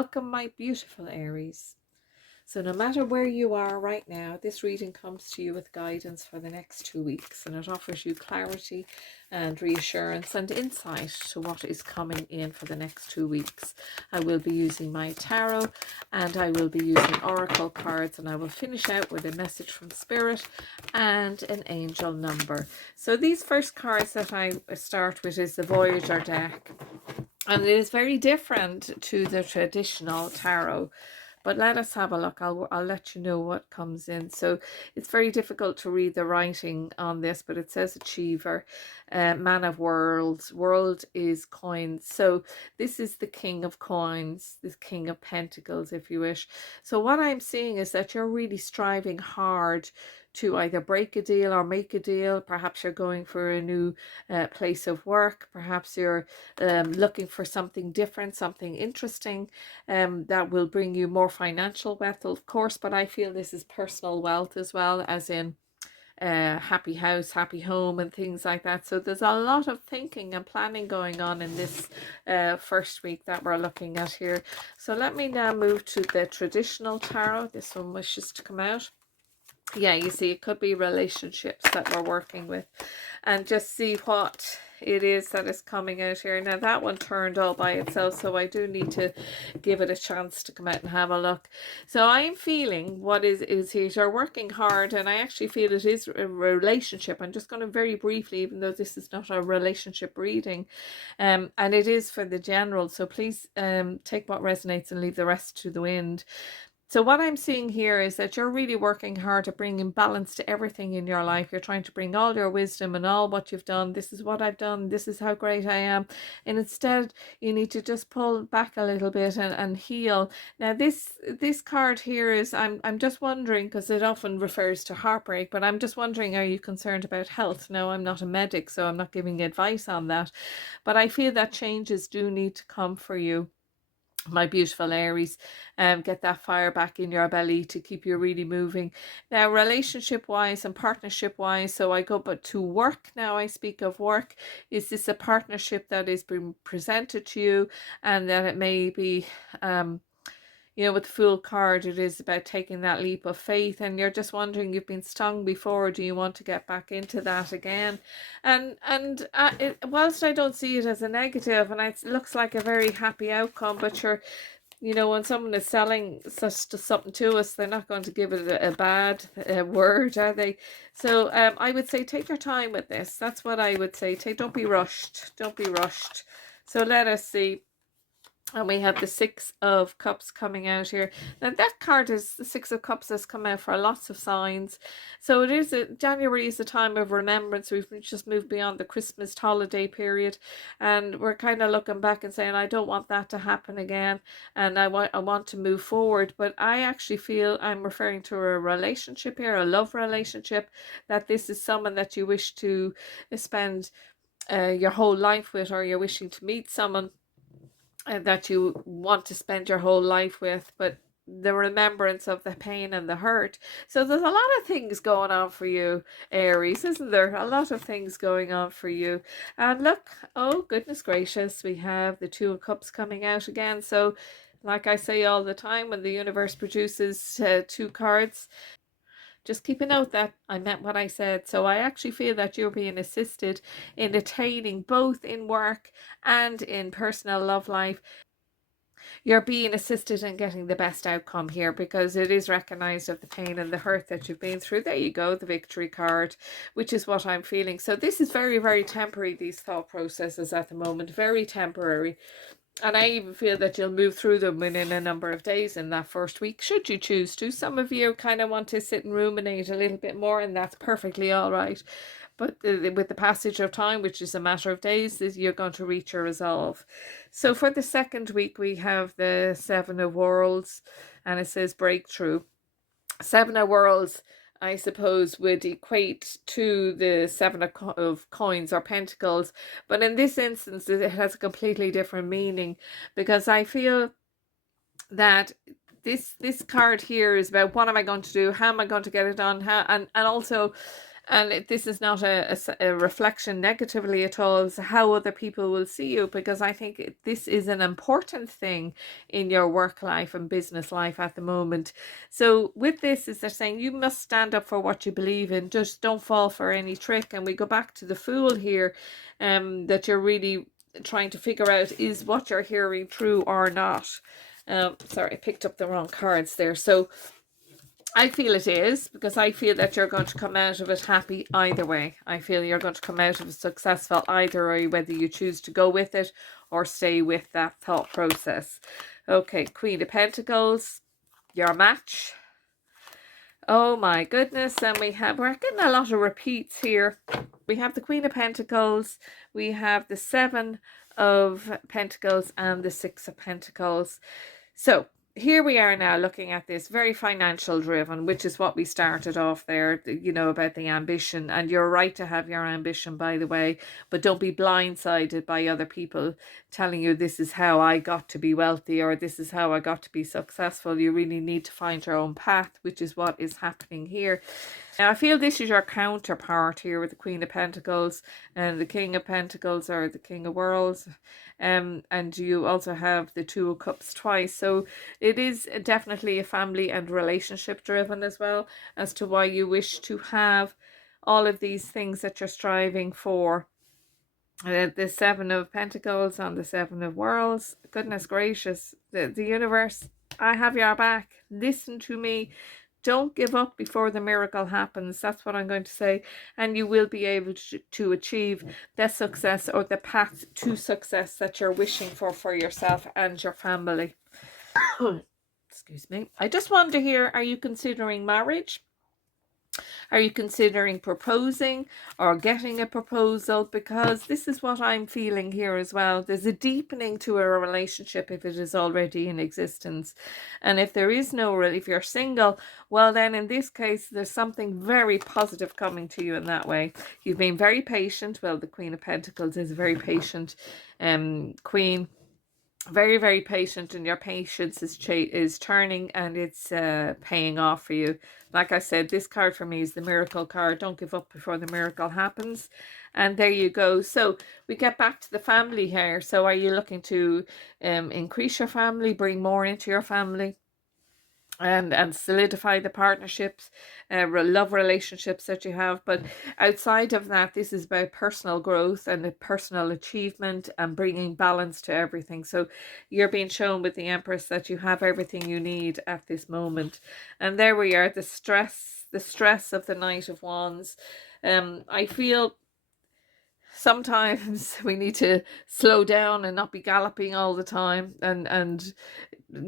Welcome, my beautiful Aries. So no matter where you are right now, this reading comes to you with guidance for the next 2 weeks, and it offers you clarity and reassurance and insight to what is coming in for the next 2 weeks. I will be using my tarot and I will be using oracle cards, and I will finish out with a message from spirit and an angel number. So these first cards that I start with is the Voyager deck, and it is very different to the traditional tarot. But let us have a look. I'll let you know what comes in. So it's very difficult to read the writing on this, but it says achiever, man of worlds. World is coins. So this is the king of coins, this king of pentacles, if you wish. So what I'm seeing is that you're really striving hard to either break a deal or make a deal. Perhaps you're going for a new place of work. Perhaps you're looking for something different, something interesting that will bring you more financial wealth, of course, but I feel this is personal wealth as well, as in happy house, happy home and things like that. So there's a lot of thinking and planning going on in this first week that we're looking at here. So let me now move to the traditional tarot. This one wishes to come out. Yeah, you see, it could be relationships that we're working with, and just see what it is that is coming out here. Now that one turned all by itself, so I do need to give it a chance to come out and have a look. So I'm feeling what is here. You're working hard, and I actually feel it is a relationship. I'm just going to very briefly, even though this is not a relationship reading, and it is for the general, so please take what resonates and leave the rest to the wind. So what I'm seeing here is that you're really working hard to bring in balance to everything in your life. You're trying to bring all your wisdom and all what you've done. This is what I've done. This is how great I am. And instead, you need to just pull back a little bit and heal. Now, this card here is, I'm just wondering, because it often refers to heartbreak, but I'm just wondering, are you concerned about health? No, I'm not a medic, so I'm not giving advice on that. But I feel that changes do need to come for you, my beautiful Aries. Get that fire back in your belly to keep you really moving. Now, relationship wise and partnership wise, so I go but to work now. I speak of work. Is this a partnership that is being presented to you, and that it may be you know, with the Fool card, it is about taking that leap of faith, and you're just wondering, you've been stung before, do you want to get back into that again? And whilst I don't see it as a negative, and it looks like a very happy outcome, but you're, you know, when someone is selling something to us, they're not going to give it a bad word, are they? So I would say take your time with this. That's what I would say. Don't be rushed. Don't be rushed. So let us see. And we have the Six of Cups coming out here. Now that card is, the Six of Cups has come out for lots of signs. So it is, January is a time of remembrance. We've just moved beyond the Christmas holiday period. And we're kind of looking back and saying, I don't want that to happen again. And I want to move forward. But I actually feel I'm referring to a relationship here, a love relationship, that this is someone that you wish to spend your whole life with, or you're wishing to meet someone that you want to spend your whole life with, but the remembrance of the pain and the hurt. So there's a lot of things going on for you, Aries, isn't there? A lot of things going on for you. And look, oh goodness gracious, we have the Two of Cups coming out again. So like I say all the time, when the universe produces two cards, just keep a note that I meant what I said. So I actually feel that you're being assisted in attaining, both in work and in personal love life. You're being assisted in getting the best outcome here, because it is recognized of the pain and the hurt that you've been through. There you go, the Victory card, which is what I'm feeling. So this is very, very temporary, these thought processes at the moment, very temporary. And I even feel that you'll move through them within a number of days in that first week, should you choose to. Some of you kind of want to sit and ruminate a little bit more, and that's perfectly all right. But with the passage of time, which is a matter of days, you're going to reach your resolve. So for the second week, we have the Seven of Worlds, and it says breakthrough. Seven of Worlds, I suppose, would equate to the Seven of Coins or Pentacles. But in this instance, it has a completely different meaning, because I feel that this card here is about, what am I going to do? How am I going to get it done? How, and also And this is not a reflection negatively at all as how other people will see you, because I think this is an important thing in your work life and business life at the moment. So with this, is they're saying you must stand up for what you believe in. Just don't fall for any trick. And we go back to the Fool here, that you're really trying to figure out, is what you're hearing true or not. Sorry, I picked up the wrong cards there. So I feel it is, because I feel that you're going to come out of it happy either way. I feel you're going to come out of it successful either way, whether you choose to go with it or stay with that thought process. Okay, Queen of Pentacles, your match. Oh my goodness, and we're getting a lot of repeats here. We have the Queen of Pentacles, we have the Seven of Pentacles, and the Six of Pentacles. So here we are now looking at this very financial driven, which is what we started off there, you know, about the ambition. And you're right to have your ambition, by the way, but don't be blindsided by other people telling you this is how I got to be wealthy or this is how I got to be successful. You really need to find your own path, which is what is happening here. Now, I feel this is your counterpart here with the Queen of Pentacles and the King of Pentacles, or the King of Worlds. And you also have the Two of Cups twice. So it is definitely a family and relationship driven as well, as to why you wish to have all of these things that you're striving for. The Seven of Pentacles and the Seven of Worlds. Goodness gracious, the universe, I have your back. Listen to me. Don't give up before the miracle happens. That's what I'm going to say. And you will be able to achieve the success, or the path to success, that you're wishing for yourself and your family. Excuse me. I just wanted to hear, are you considering marriage? Are you considering proposing or getting a proposal? Because this is what I'm feeling here as well. There's a deepening to a relationship if it is already in existence. And if there is no, if you're single, well then in this case, there's something very positive coming to you in that way. You've been very patient. Well, the Queen of Pentacles is a very patient queen. Very, very patient, and your patience is turning, and it's paying off for you. Like I said, this card for me is the miracle card. Don't give up before the miracle happens. And there you go. So we get back to the family here. So are you looking to increase your family, bring more into your family? And solidify the partnerships, love relationships that you have. But outside of that, this is about personal growth and the personal achievement and bringing balance to everything. So you're being shown with the Empress that you have everything you need at this moment. And there we are, the stress of the Knight of Wands. I feel sometimes we need to slow down and not be galloping all the time, and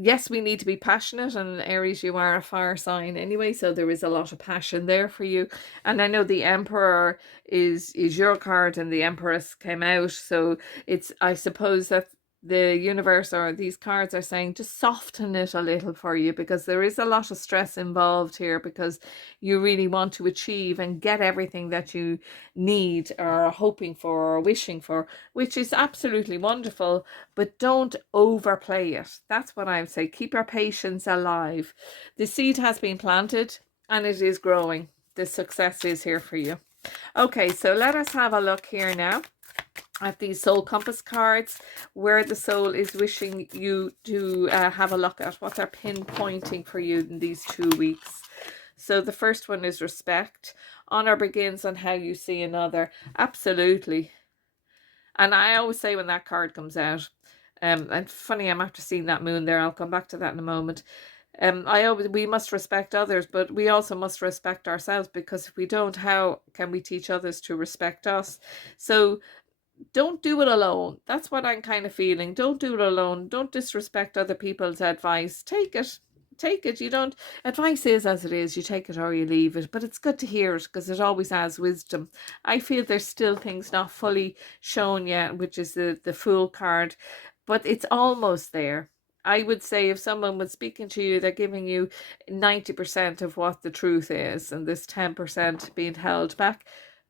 yes, we need to be passionate, and Aries, you are a fire sign anyway, so there is a lot of passion there for you. And I know the Emperor is your card, and the Empress came out, so it's, I suppose that the universe or these cards are saying just soften it a little for you, because there is a lot of stress involved here, because you really want to achieve and get everything that you need or are hoping for or wishing for, which is absolutely wonderful, but don't overplay it. That's what I would say. Keep your patience alive. The seed has been planted and it is growing. The success is here for you. Okay, so let us have a look here now at these soul compass cards, where the soul is wishing you to have a look at what they're pinpointing for you in these 2 weeks. So the first one is respect. Honor begins on how you see another. Absolutely. And I always say when that card comes out, and funny, I'm after seeing that moon there. I'll come back to that in a moment. We must respect others, but we also must respect ourselves, because if we don't, how can we teach others to respect us? So don't do it alone. That's what I'm kind of feeling. Don't do it alone. Don't disrespect other people's advice. Take it. You don't, advice is as it is. You take it or you leave it, but it's good to hear it, because it always has wisdom. I feel there's still things not fully shown yet, which is the Fool card, but it's almost there. I would say if someone was speaking to you, they're giving you 90% of what the truth is, and this 10% being held back.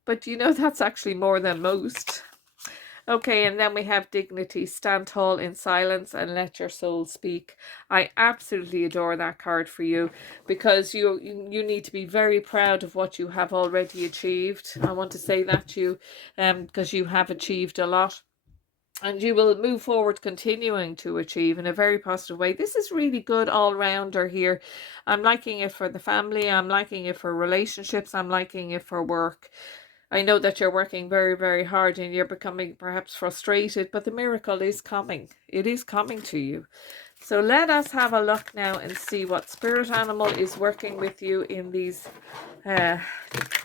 But you know, that's actually more than most. Okay, and then we have dignity. Stand tall in silence and let your soul speak. I absolutely adore that card for you, because you need to be very proud of what you have already achieved. I want to say that to you, because you have achieved a lot. And you will move forward continuing to achieve in a very positive way. This is really good all-rounder here. I'm liking it for the family. I'm liking it for relationships. I'm liking it for work. I know that you're working very, very hard and you're becoming perhaps frustrated, but the miracle is coming. It is coming to you. So let us have a look now and see what spirit animal is working with you in these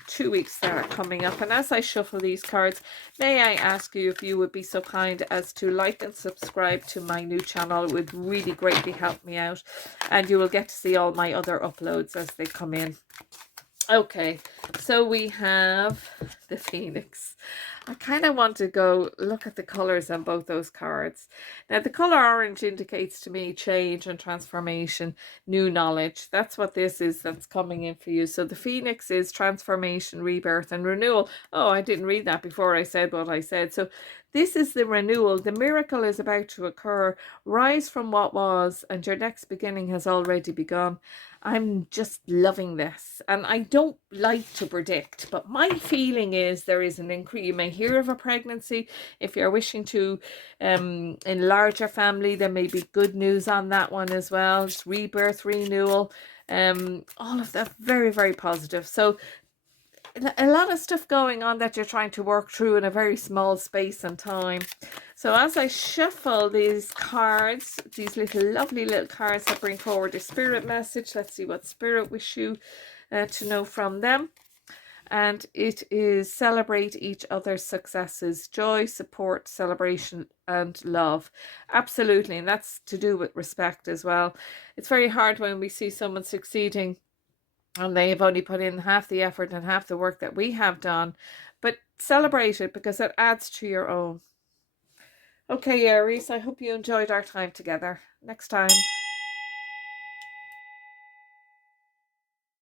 2 weeks that are coming up. And as I shuffle these cards, may I ask you if you would be so kind as to like and subscribe to my new channel. It would really greatly help me out, and you will get to see all my other uploads as they come in. Okay, so we have the Phoenix. I kind of want to go look at the colors on both those cards. Now, the color orange indicates to me change and transformation, new knowledge. That's what this is that's coming in for you. So the Phoenix is transformation, rebirth, and renewal. Oh, I didn't read that before I said what I said. So this is the renewal. The miracle is about to occur. Rise from what was, and your next beginning has already begun. I'm just loving this, and I don't like to predict, but my feeling is there is an increase. You may hear of a pregnancy. If you're wishing to enlarge your family, there may be good news on that one as well. It's rebirth, renewal, all of that very, very positive. So a lot of stuff going on that you're trying to work through in a very small space and time. So as I shuffle these cards, these lovely little cards that bring forward a spirit message, let's see what spirit wish you to know from them. And it is celebrate each other's successes, joy, support, celebration, and love. Absolutely. And that's to do with respect as well. It's very hard when we see someone succeeding and they have only put in half the effort and half the work that we have done. But celebrate it, because it adds to your own. Okay, Aries, I hope you enjoyed our time together. Next time.